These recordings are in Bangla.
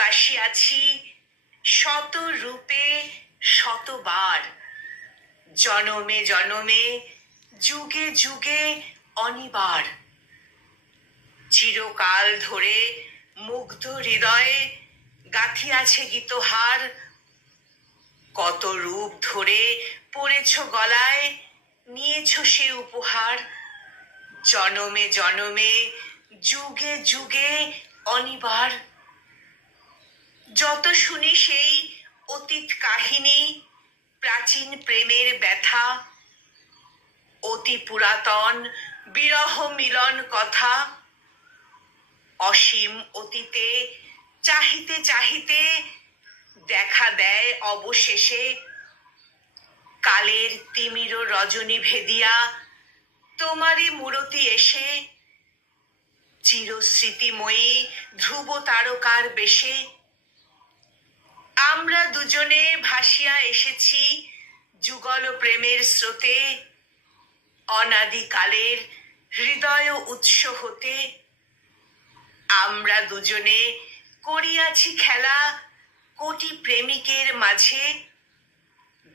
বাসিয়াছি শত রূপে শতবার, জনমে জনমে যুগে যুগে অনিবার। চিরকাল ধরে মুগ্ধ হৃদয়ে গাঁথিয়াছে গীতহার, কত রূপ ধরে পড়েছ গলায়, নিয়েছ সে উপহার। জনমে জনমে যুগে যুগে অনিবার। যত শুনি সেই অতীত কাহিনী, প্রাচীন প্রেমের ব্যথা, অতি পুরাতন বিরহ মিলন কথা, অসীম অতীতে চাহিতে চাহিতে দেখা দেয় অবশেষে কালের তিমির রজনী ভেদিয়া তোমারই মূরতি এসে, চিরস্মৃতিময়ী ধ্রুব তারকার বেশে। আমরা দুজনে ভাসিয়া এসেছি যুগল প্রেমের স্রোতে, অনাদিকালের হৃদয় উৎস হতে। আমরা দুজনে করিয়াছি খেলা কোটি প্রেমিকের মাঝে,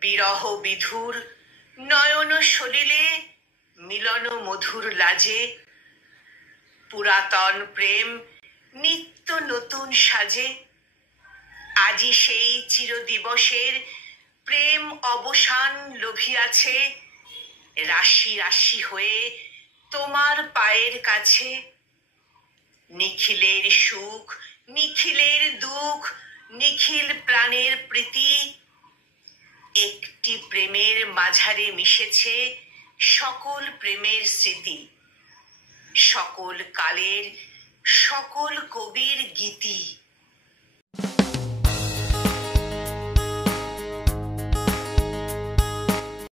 বিরহ বিধুর নয়ন সলিলে মিলন মধুর লাজে। পুরাতন প্রেম নিত্য নতুন সাজে, আজি সেই চিরদিবসের প্রেম অবসান লোভিয়াছে, রাশি রাশি হয়ে তোমার পায়ের কাছে। নিখিলের সুখ নিখিলের দুঃখ নিখিল প্রাণের প্রীতি, একটি প্রেমের মাঝারে মিশেছে সকল প্রেমের স্মৃতি, সকল কালের সকল কবির গীতি।